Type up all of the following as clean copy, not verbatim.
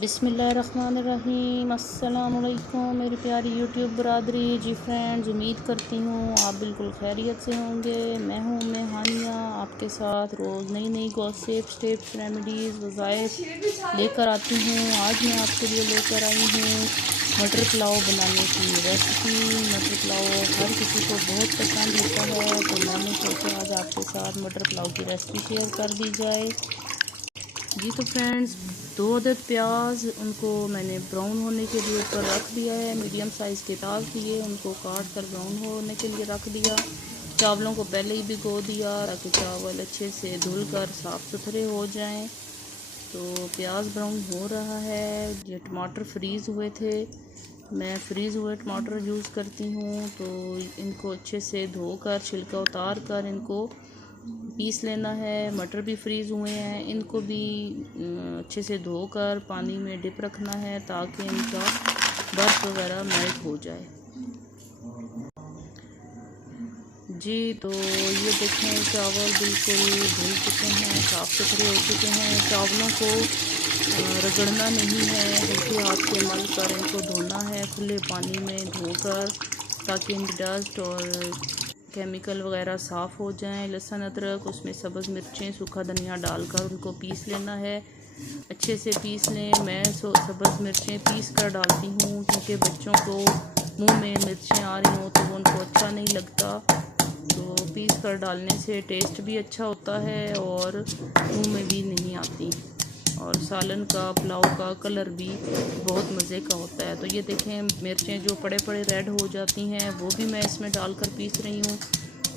बिस्मिल्लाहिर्रहमानिर्रहीम। अस्सलामुअलैकुम मेरी प्यारी यूट्यूब बरादरी जी फ्रेंड्स, उम्मीद करती हूँ आप बिल्कुल खैरियत से होंगे। मैं हानिया आपके साथ रोज़ नई नई गॉसिप्स, टिप्स, रेमेडीज़, वज़ाइफ लेकर आती हूँ। आज मैं आपके लिए लेकर आई हूँ मटर पुलाव बनाने की रेसिपी। मटर पुलाव हर किसी को बहुत पसंद होता है, तो मैंने सोचा आज आपके साथ मटर पुलाव की रेसिपी शेयर कर दी जाए। जी तो फ्रेंड्स, 2 अदद प्याज उनको मैंने ब्राउन होने के लिए ऊपर रख दिया है। मीडियम साइज़ के प्याज लिए उनको काट कर ब्राउन होने के लिए रख दिया। चावलों को पहले ही भिगो दिया ताकि चावल अच्छे से धुल कर साफ़ सुथरे हो जाएं। तो प्याज ब्राउन हो रहा है। ये टमाटर फ्रीज़ हुए थे, मैं फ्रीज़ हुए टमाटर यूज़ करती हूँ। तो इनको अच्छे से धोकर छिलका उतार कर इनको पीस लेना है। मटर भी फ्रीज़ हुए हैं, इनको भी अच्छे से धोकर पानी में डिप रखना है ताकि इनका बर्फ़ वगैरह मेल्ट हो जाए। जी तो ये देखें, चावल बिल्कुल धुल चुके हैं, साफ़ सुथरे हो चुके हैं। चावलों को रगड़ना नहीं है, हल्के हाथ से मल कर इनको धोना है खुले पानी में धोकर, ताकि इनकी डस्ट और केमिकल वगैरह साफ़ हो जाएं। लहसुन अदरक, उसमें सब्ज़ मिर्चें, सूखा धनिया डालकर उनको पीस लेना है। अच्छे से पीस लें। मैं सब्ज़ मिर्चें पीस कर डालती हूँ क्योंकि बच्चों को मुंह में मिर्चें आ रही हों तो वो उनको अच्छा नहीं लगता। तो पीस कर डालने से टेस्ट भी अच्छा होता है और मुंह में भी नहीं आती, और सालन का, पुलाव का कलर भी बहुत मज़े का होता है। तो ये देखें, मिर्चें जो पड़े पड़े रेड हो जाती हैं वो भी मैं इसमें डालकर पीस रही हूँ।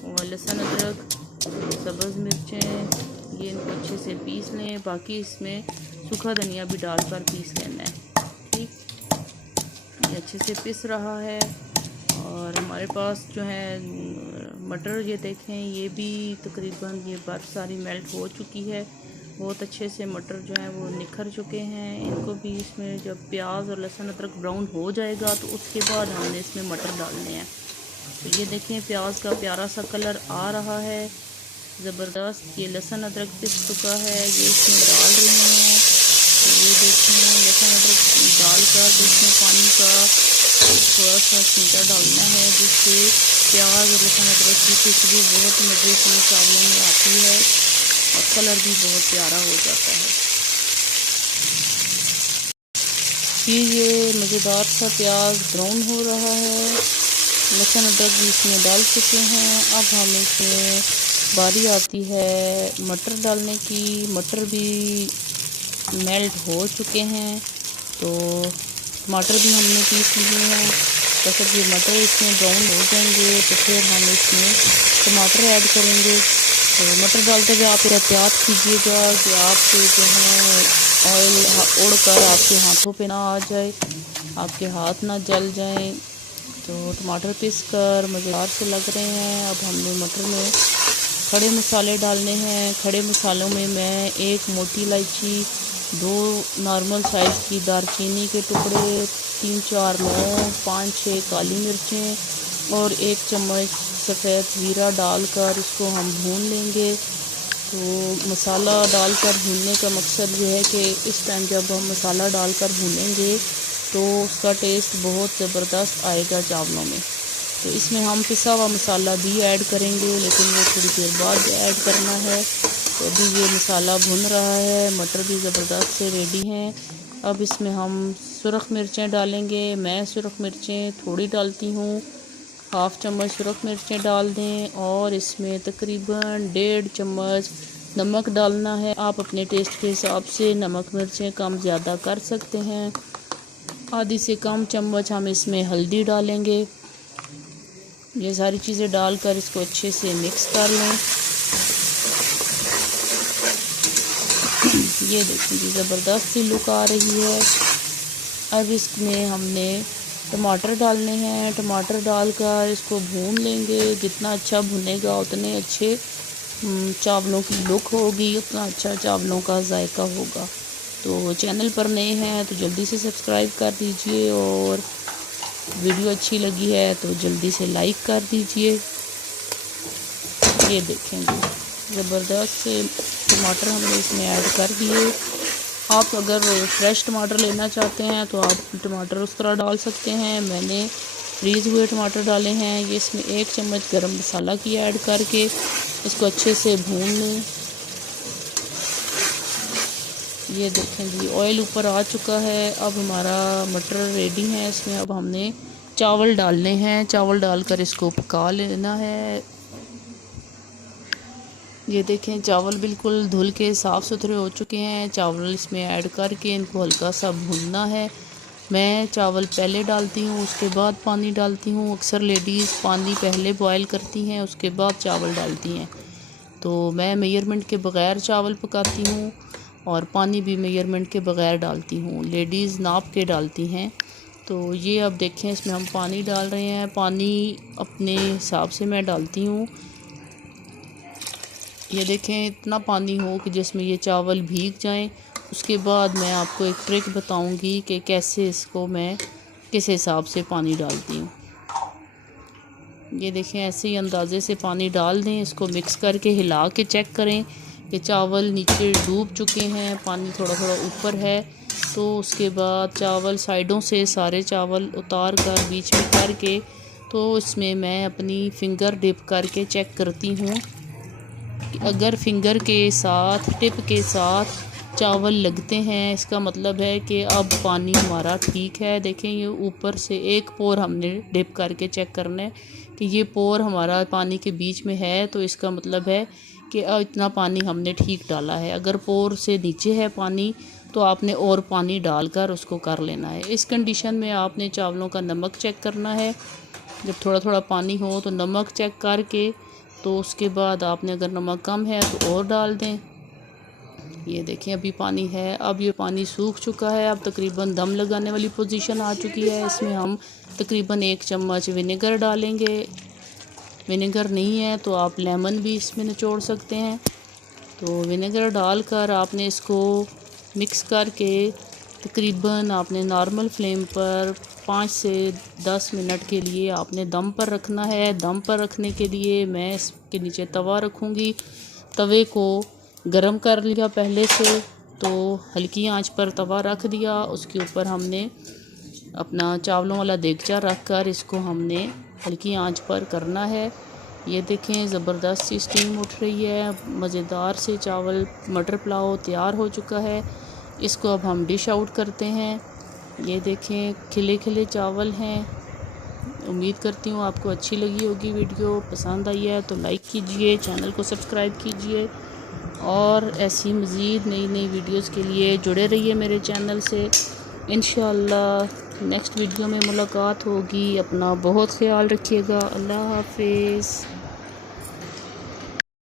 और लहसुन अदरक, सब्ज़ मिर्चें, ये इनको अच्छे से पीस लें। बाकी इसमें सूखा धनिया भी डालकर पीस लेना है। ठीक, ये अच्छे से पिस रहा है। और हमारे पास जो है मटर, ये देखें, ये भी तकरीबन ये बर्फ़ सारी मेल्ट हो चुकी है। बहुत अच्छे से मटर जो है वो निखर चुके हैं। इनको भी इसमें जब प्याज और लहसुन अदरक ब्राउन हो जाएगा तो उसके बाद हमने इसमें मटर डालने हैं। तो ये देखें, प्याज का प्यारा सा कलर आ रहा है, ज़बरदस्त। ये लहसुन अदरक पिस चुका है, ये इसमें डाल रही हैं। तो ये देखें, लहसुन अदरक डालकर तो इसमें पानी का थोड़ा सा छींटा डालना है, जिससे प्याज और लहसुन अदरक की खुशबू बहुत मज़े की चावलों में आती है और कलर भी बहुत प्यारा हो जाता है। फिर ये मज़ेदार सा प्याज ब्राउन हो रहा है, लहसुन अदरक भी इसमें डाल चुके हैं। अब हम इसमें बारी आती है मटर डालने की। मटर भी मेल्ट हो चुके हैं, तो टमाटर भी हमने पीस लिए हैं। तो जब ये मटर इसमें ब्राउन हो जाएंगे तो फिर हम इसमें टमाटर ऐड करेंगे। तो मटर डालते हुए आप एहतियात कीजिएगा कि आपके जो है ऑयल उड़कर आपके हाथों पे ना आ जाए, आपके हाथ ना जल जाएं। तो टमाटर पीस कर मज़ेदार से लग रहे हैं। अब हमने मटर में खड़े मसाले डालने हैं। खड़े मसालों में मैं 1 मोटी इलायची, 2 नॉर्मल साइज़ की दालचीनी के टुकड़े, 3-4 लौंग, 5-6 काली मिर्चें और 1 चम्मच सफ़ेद ज़ीरा डालकर इसको हम भून लेंगे। तो मसाला डालकर भूनने का मकसद ये है कि इस टाइम जब हम मसाला डालकर भूनेंगे तो उसका टेस्ट बहुत ज़बरदस्त आएगा चावलों में। तो इसमें हम पिसा हुआ मसाला भी ऐड करेंगे, लेकिन वो थोड़ी देर बाद ऐड करना है। तो अभी ये मसाला भुन रहा है, मटर भी ज़बरदस्त से रेडी हैं। अब इसमें हम सुरख मिर्चें डालेंगे। मैं सुरख मिर्चें थोड़ी डालती हूँ, 1/2 चम्मच सुरख मिर्चें डाल दें। और इसमें तकरीबन 1.5 चम्मच नमक डालना है। आप अपने टेस्ट के हिसाब से नमक मिर्चें कम ज़्यादा कर सकते हैं। आधी से कम चम्मच हम इसमें हल्दी डालेंगे। ये सारी चीज़ें डालकर इसको अच्छे से मिक्स कर लें। ये देखिए जी, ज़बरदस्त सी लुक आ रही है। अब इसमें हमने टमाटर डालने हैं। टमाटर डालकर इसको भून लेंगे। जितना अच्छा भुनेगा उतने अच्छे चावलों की लुक होगी, उतना अच्छा चावलों का जायका होगा। तो चैनल पर नए हैं तो जल्दी से सब्सक्राइब कर दीजिए, और वीडियो अच्छी लगी है तो जल्दी से लाइक कर दीजिए। ये देखेंगे, ज़बरदस्त से टमाटर हमने इसमें ऐड कर दिए। आप अगर फ्रेश टमाटर लेना चाहते हैं तो आप टमाटर उस तरह डाल सकते हैं। मैंने फ्रीज़ हुए टमाटर डाले हैं। ये इसमें 1 चम्मच गरम मसाला की ऐड करके इसको अच्छे से भून लें। ये देखें जी, ऑयल ऊपर आ चुका है। अब हमारा मटर रेडी है। इसमें अब हमने चावल डालने हैं। चावल डालकर इसको पका लेना है। ये देखें, चावल बिल्कुल धुल के साफ़ सुथरे हो चुके हैं। चावल इसमें ऐड करके इनको हल्का सा भूनना है। मैं चावल पहले डालती हूँ, उसके बाद पानी डालती हूँ। अक्सर लेडीज़ पानी पहले बॉयल करती हैं, उसके बाद चावल डालती हैं। तो मैं मेजरमेंट के बग़ैर चावल पकाती हूँ और पानी भी मेजरमेंट के बग़ैर डालती हूँ। लेडीज़ नाप के डालती हैं। तो ये अब देखें, इसमें हम पानी डाल रहे हैं। पानी अपने हिसाब से मैं डालती हूँ। ये देखें, इतना पानी हो कि जिसमें ये चावल भीग जाएं। उसके बाद मैं आपको एक ट्रिक बताऊंगी कि कैसे इसको मैं किस हिसाब से पानी डालती हूँ। ये देखें, ऐसे ही अंदाज़े से पानी डाल दें। इसको मिक्स करके हिला के चेक करें कि चावल नीचे डूब चुके हैं, पानी थोड़ा थोड़ा ऊपर है। तो उसके बाद चावल साइडों से सारे चावल उतार कर बीच में करके तो इसमें मैं अपनी फिंगर डिप करके चेक करती हूँ। अगर फिंगर के साथ टिप के साथ चावल लगते हैं, इसका मतलब है कि अब पानी हमारा ठीक है। देखें, ये ऊपर से एक पोर हमने डिप करके चेक करना है कि ये पोर हमारा पानी के बीच में है, तो इसका मतलब है कि इतना पानी हमने ठीक डाला है। अगर पोर से नीचे है पानी तो आपने और पानी डालकर उसको कर लेना है। इस कंडीशन में आपने चावलों का नमक चेक करना है। जब थोड़ा थोड़ा पानी हो तो नमक चेक करके तो उसके बाद आपने अगर नमक कम है तो और डाल दें। ये देखें, अभी पानी है। अब ये पानी सूख चुका है। अब तकरीबन दम लगाने वाली पोजीशन आ चुकी है। इसमें हम तकरीबन 1 चम्मच विनेगर डालेंगे। विनेगर नहीं है तो आप लेमन भी इसमें निचोड़ सकते हैं। तो विनेगर डालकर आपने इसको मिक्स करके तकरीबन आपने नॉर्मल फ्लेम पर 5 से 10 मिनट के लिए आपने दम पर रखना है। दम पर रखने के लिए मैं इसके नीचे तवा रखूँगी। तवे को गरम कर लिया पहले से, तो हल्की आंच पर तवा रख दिया। उसके ऊपर हमने अपना चावलों वाला देगचा रख कर इसको हमने हल्की आंच पर करना है। ये देखें, ज़बरदस्त सी स्टीम उठ रही है। मज़ेदार से चावल मटर पुलाव तैयार हो चुका है। इसको अब हम डिश आउट करते हैं। ये देखें, खिले खिले चावल हैं। उम्मीद करती हूँ आपको अच्छी लगी होगी वीडियो। पसंद आई है तो लाइक कीजिए, चैनल को सब्सक्राइब कीजिए और ऐसी मज़ीद नई नई वीडियोस के लिए जुड़े रहिए मेरे चैनल से। इंशाअल्लाह नेक्स्ट वीडियो में मुलाकात होगी। अपना बहुत ख्याल रखिएगा। अल्लाह हाफिज़।